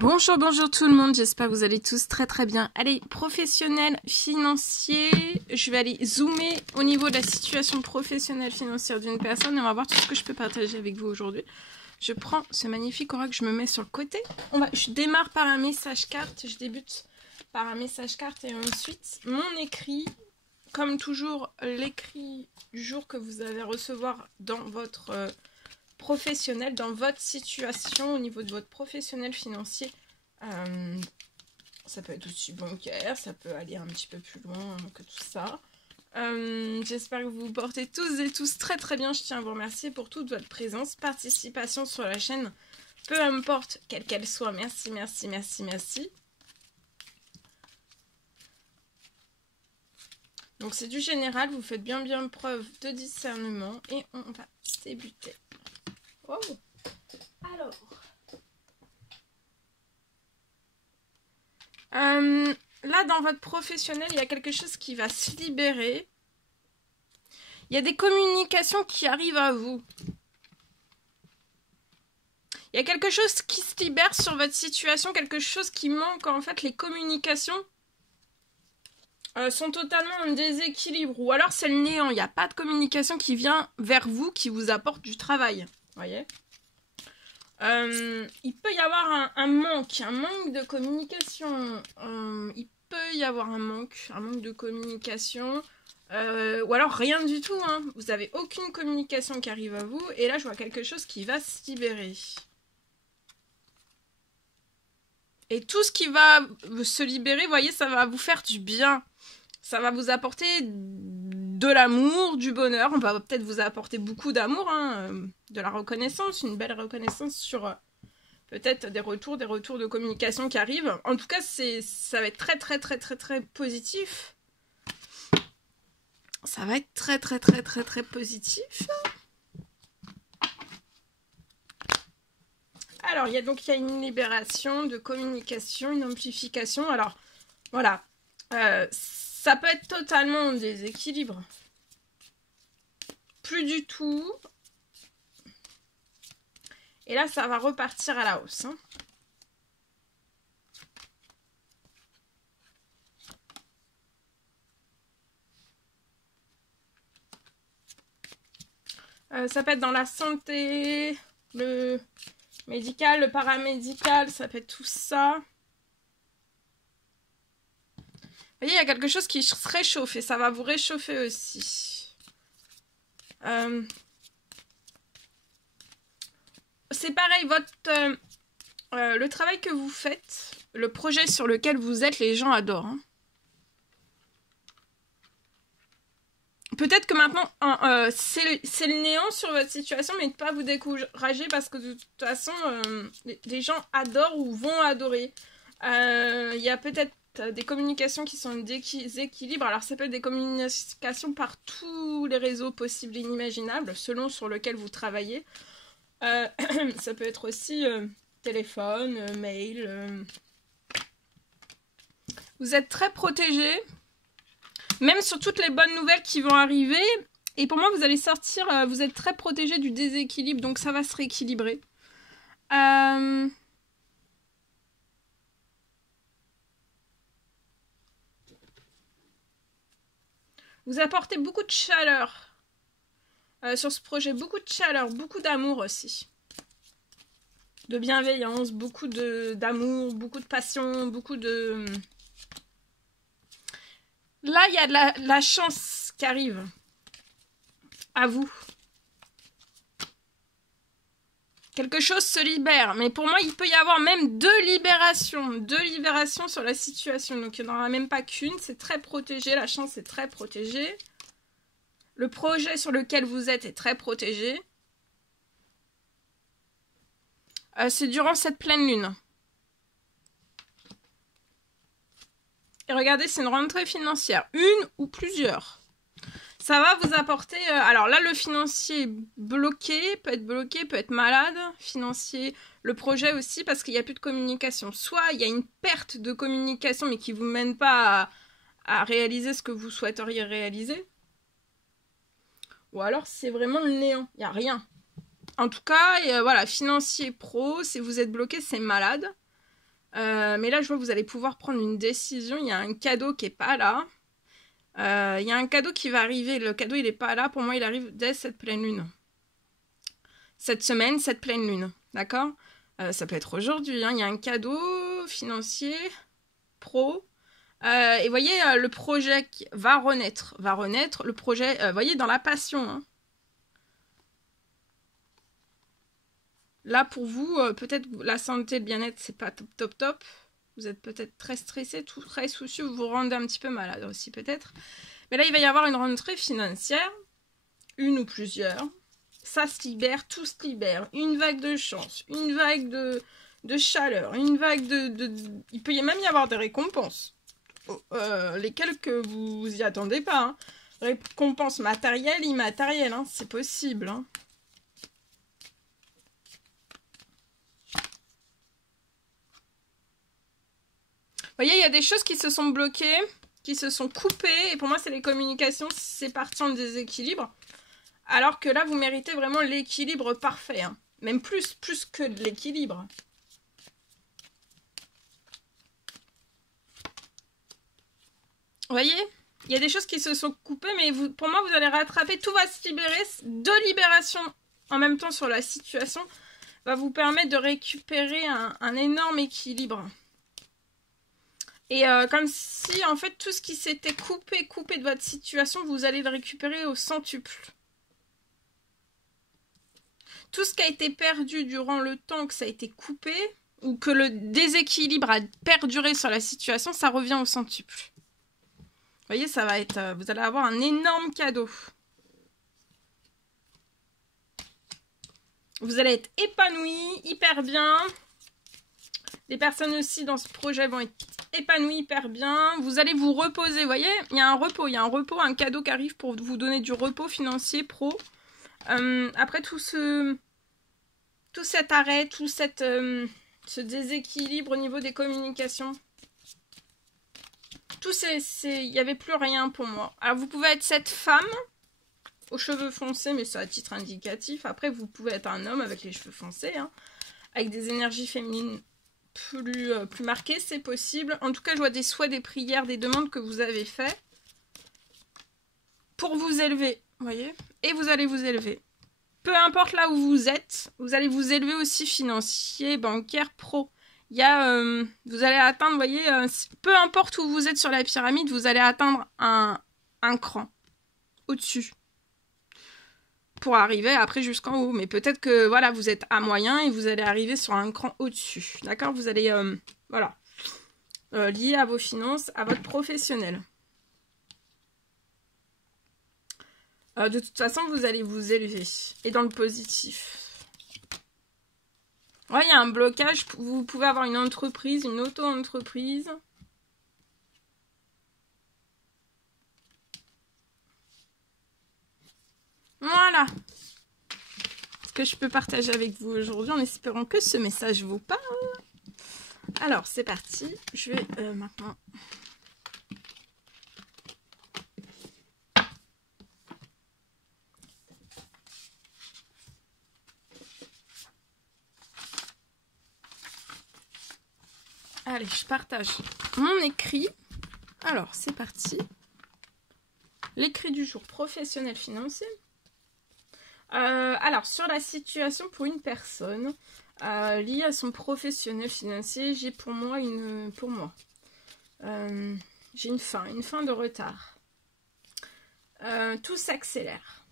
Bonjour, bonjour tout le monde, j'espère que vous allez tous très très bien. Allez, professionnel, financier, je vais aller zoomer au niveau de la situation professionnelle financière d'une personne et on va voir tout ce que je peux partager avec vous aujourd'hui. Je prends ce magnifique oracle, je me mets sur le côté. Je démarre par un message carte, je débute par un message carte et ensuite mon écrit, comme toujours l'écrit du jour que vous allez recevoir dans votre professionnel, dans votre situation au niveau de votre professionnel financier. Ça peut être aussi bancaire, ça peut aller un petit peu plus loin que tout ça. J'espère que vous vous portez tous et tous très très bien. Je tiens à vous remercier pour toute votre présence, participation sur la chaîne, peu importe quelle qu'elle soit. Merci, merci, merci, merci. Donc c'est du général, vous faites bien preuve de discernement et on va débuter. Wow. Alors, là dans votre professionnel, il y a quelque chose qui va se libérer. Il y a des communications qui arrivent à vous. Il y a quelque chose qui se libère sur votre situation, quelque chose qui manque. En fait, les communications sont totalement en déséquilibre. Ou alors c'est le néant. Il n'y a pas de communication qui vient vers vous, qui vous apporte du travail. Voyez, il peut y avoir un manque de communication. Il peut y avoir un manque de communication. Ou alors rien du tout. Hein. Vous n'avez aucune communication qui arrive à vous. Et là, je vois quelque chose qui va se libérer. Et tout ce qui va se libérer, vous voyez, ça va vous faire du bien. Ça va vous apporter de l'amour, du bonheur. On va peut-être vous apporter beaucoup d'amour, hein, de la reconnaissance, une belle reconnaissance sur peut-être des retours de communication qui arrivent. En tout cas, ça va être très positif. Ça va être très positif. Alors, il y a une libération de communication, une amplification. Alors, voilà. Ça peut être totalement en déséquilibre. Plus du tout. Et là, ça va repartir à la hausse. Ça peut être dans la santé, le médical, le paramédical, ça peut être tout ça. Vous voyez, il y a quelque chose qui se réchauffe et ça va vous réchauffer aussi. C'est pareil, le travail que vous faites, le projet sur lequel vous êtes, les gens adorent. Hein. Peut-être que maintenant, c'est le néant sur votre situation, mais ne pas vous décourager parce que de toute façon, les gens adorent ou vont adorer. Il y a peut-être des communications qui sont en déséquilibre. Alors, ça peut être des communications par tous les réseaux possibles et inimaginables, selon sur lequel vous travaillez. Ça peut être aussi téléphone, mail. Vous êtes très protégé. Même sur toutes les bonnes nouvelles qui vont arriver. Et pour moi, vous allez sortir, vous êtes très protégé du déséquilibre. Donc, ça va se rééquilibrer. Vous apportez beaucoup de chaleur sur ce projet. Beaucoup de chaleur, beaucoup d'amour aussi. De bienveillance, beaucoup d'amour, beaucoup de passion, beaucoup de... Là, il y a de la chance qui arrive à vous. Quelque chose se libère. Mais pour moi, il peut y avoir même deux libérations sur la situation. Donc, il n'y en aura même pas qu'une. C'est très protégé. La chance est très protégée. Le projet sur lequel vous êtes est très protégé. C'est durant cette pleine lune. Et regardez, c'est une rentrée financière. Une ou plusieurs. Ça va vous apporter... alors là, le financier bloqué, peut être malade. Financier, le projet aussi, parce qu'il n'y a plus de communication. Soit il y a une perte de communication, mais qui ne vous mène pas à réaliser ce que vous souhaiteriez réaliser. Ou alors, c'est vraiment le néant. Il n'y a rien. En tout cas, voilà, financier pro, si vous êtes bloqué, c'est malade. Mais là, je vois que vous allez pouvoir prendre une décision. Il y a un cadeau qui est pas là. Il y a un cadeau qui va arriver. Le cadeau, il est pas là. Pour moi, il arrive dès cette pleine lune. Cette semaine, cette pleine lune. D'accord? Ça peut être aujourd'hui. Hein. Il y a un cadeau financier, pro. Et vous voyez, le projet va renaître. Le projet, vous voyez, dans la passion. Hein. Là, pour vous, peut-être la santé, le bien-être, c'est pas top. Vous êtes peut-être très stressé, très soucieux, vous vous rendez un petit peu malade aussi, peut-être. Mais là, il va y avoir une rentrée financière, une ou plusieurs. Ça se libère, tout se libère. Une vague de chance, une vague de chaleur, une vague Il peut même y avoir des récompenses. Lesquelles que vous y attendez pas. Hein. Récompenses matérielles, immatérielles, hein, c'est possible. Hein. Vous voyez, il y a des choses qui se sont bloquées, qui se sont coupées. Et pour moi, c'est les communications, c'est parti en déséquilibre. Alors que là, vous méritez vraiment l'équilibre parfait. Hein. Même plus que de l'équilibre. Vous voyez, il y a des choses qui se sont coupées, mais pour moi, vous allez rattraper. Tout va se libérer. Deux libérations en même temps sur la situation va vous permettre de récupérer un énorme équilibre. Et comme si, en fait, tout ce qui s'était coupé de votre situation, vous allez le récupérer au centuple. Tout ce qui a été perdu durant le temps que ça a été coupé, ou que le déséquilibre a perduré sur la situation, ça revient au centuple. Vous voyez, ça va être... vous allez avoir un énorme cadeau. Vous allez être épanoui, hyper bien. Les personnes aussi dans ce projet vont être épanouies hyper bien. Vous allez vous reposer, vous voyez, il y a un repos, un cadeau qui arrive pour vous donner du repos financier, pro. Après tout cet arrêt, ce déséquilibre au niveau des communications, il n'y avait plus rien pour moi. Alors vous pouvez être cette femme aux cheveux foncés, mais c'est à titre indicatif. Après vous pouvez être un homme avec les cheveux foncés, hein, avec des énergies féminines plus marquées, c'est possible. En tout cas, je vois des souhaits, des prières, des demandes que vous avez fait pour vous élever, vous voyez, et vous allez vous élever. Peu importe là où vous êtes, vous allez vous élever aussi financier, bancaire, pro. Il y a, vous allez atteindre, vous voyez, peu importe où vous êtes sur la pyramide, vous allez atteindre un cran au-dessus. Pour arriver après jusqu'en haut. Mais peut-être que, voilà, vous êtes à moyen et vous allez arriver sur un cran au-dessus. D'accord? Vous allez, voilà, lié à vos finances, à votre professionnel. De toute façon, vous allez vous élever. Et dans le positif. Ouais, il y a un blocage. Vous pouvez avoir une entreprise, une auto-entreprise. Voilà. Ce que je peux partager avec vous aujourd'hui en espérant que ce message vous parle. Alors, c'est parti. Je vais maintenant... Allez, je partage mon écrit. Alors, c'est parti. L'écrit du jour professionnel financier. Alors, sur la situation pour une personne liée à son professionnel financier, j'ai pour moi j'ai une fin de retard. Tout s'accélère.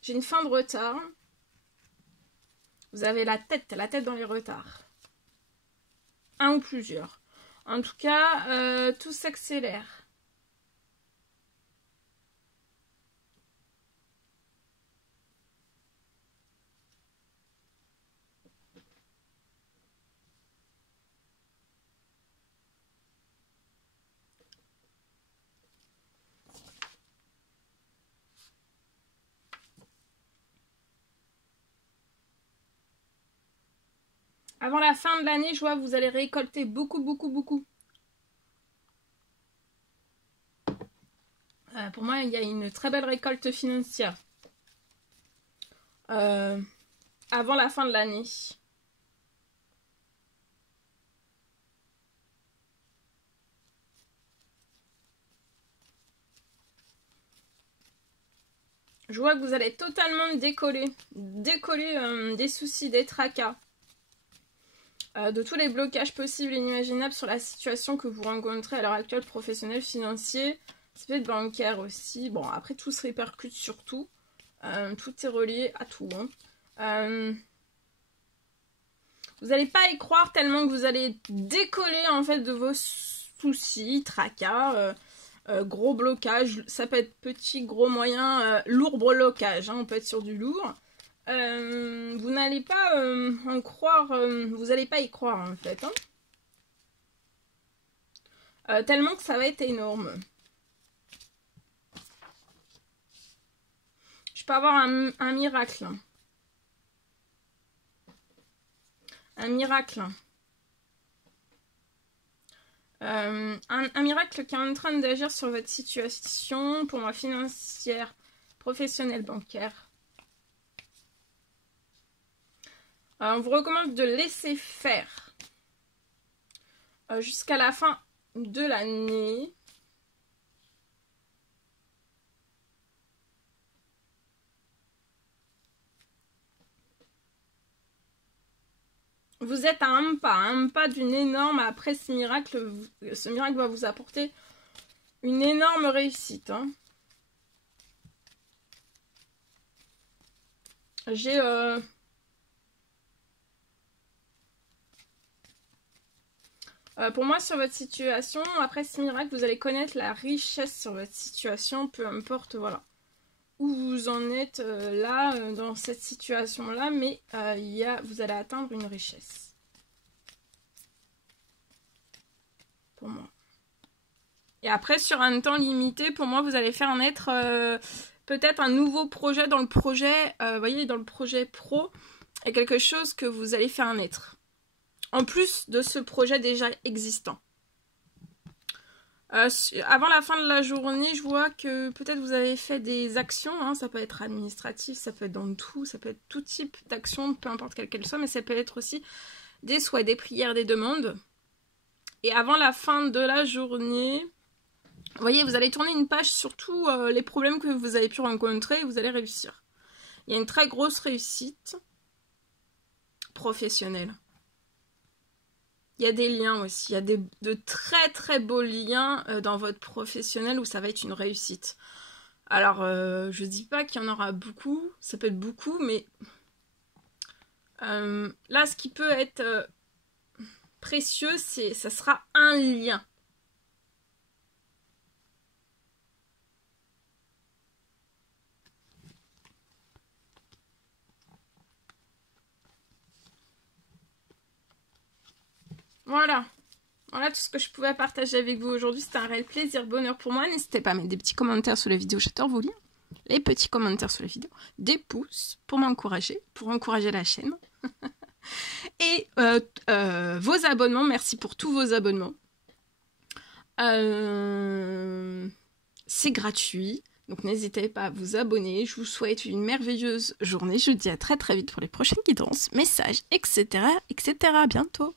J'ai une fin de retard. Vous avez la tête dans les retards. Un ou plusieurs. En tout cas, tout s'accélère. Avant la fin de l'année, je vois que vous allez récolter beaucoup. Pour moi, il y a une très belle récolte financière. Avant la fin de l'année. Je vois que vous allez totalement décoller des soucis, des tracas, de tous les blocages possibles et inimaginables sur la situation que vous rencontrez à l'heure actuelle, professionnelle, financier, ça peut être bancaire aussi. Bon, après tout se répercute sur tout. Tout est relié à tout. Hein. Vous n'allez pas y croire tellement que vous allez décoller en fait de vos soucis, tracas, gros blocage. Ça peut être petit, gros, moyen, lourd blocage. Hein, on peut être sur du lourd. Vous n'allez pas en croire, vous n'allez pas y croire en fait. Hein. Tellement que ça va être énorme. Je peux avoir un miracle. Un miracle. Un miracle qui est en train d'agir sur votre situation, pour moi, financière, professionnelle, bancaire. On vous recommande de laisser faire jusqu'à la fin de l'année. Vous êtes à un pas d'une énorme, après ce miracle va vous apporter une énorme réussite. Hein. J'ai... pour moi, sur votre situation, après ce miracle, vous allez connaître la richesse sur votre situation, peu importe, voilà, où vous en êtes là, dans cette situation-là, mais vous allez atteindre une richesse. Pour moi. Et après, sur un temps limité, pour moi, vous allez faire naître peut-être un nouveau projet dans le projet, vous voyez, dans le projet pro, et quelque chose que vous allez faire naître. En plus de ce projet déjà existant. Avant la fin de la journée, je vois que peut-être vous avez fait des actions, hein, ça peut être administratif, ça peut être dans tout, ça peut être tout type d'action, peu importe quelle qu'elle soit, mais ça peut être aussi des souhaits, des prières, des demandes. Et avant la fin de la journée, vous voyez, vous allez tourner une page sur tous les problèmes que vous avez pu rencontrer et vous allez réussir. Il y a une très grosse réussite professionnelle. Il y a des liens aussi, il y a de très très beaux liens dans votre professionnel où ça va être une réussite. Alors, je dis pas qu'il y en aura beaucoup, ça peut être beaucoup, mais là, ce qui peut être précieux, ça sera un lien. Voilà. Voilà tout ce que je pouvais partager avec vous aujourd'hui. C'était un réel plaisir, bonheur pour moi. N'hésitez pas à mettre des petits commentaires sous la vidéo, j'adore vous lire. Les petits commentaires sous la vidéo. Des pouces pour m'encourager, pour encourager la chaîne. Et vos abonnements, merci pour tous vos abonnements. C'est gratuit. Donc n'hésitez pas à vous abonner. Je vous souhaite une merveilleuse journée. Je vous dis à très très vite pour les prochaines guidances, messages, etc. etc. À bientôt.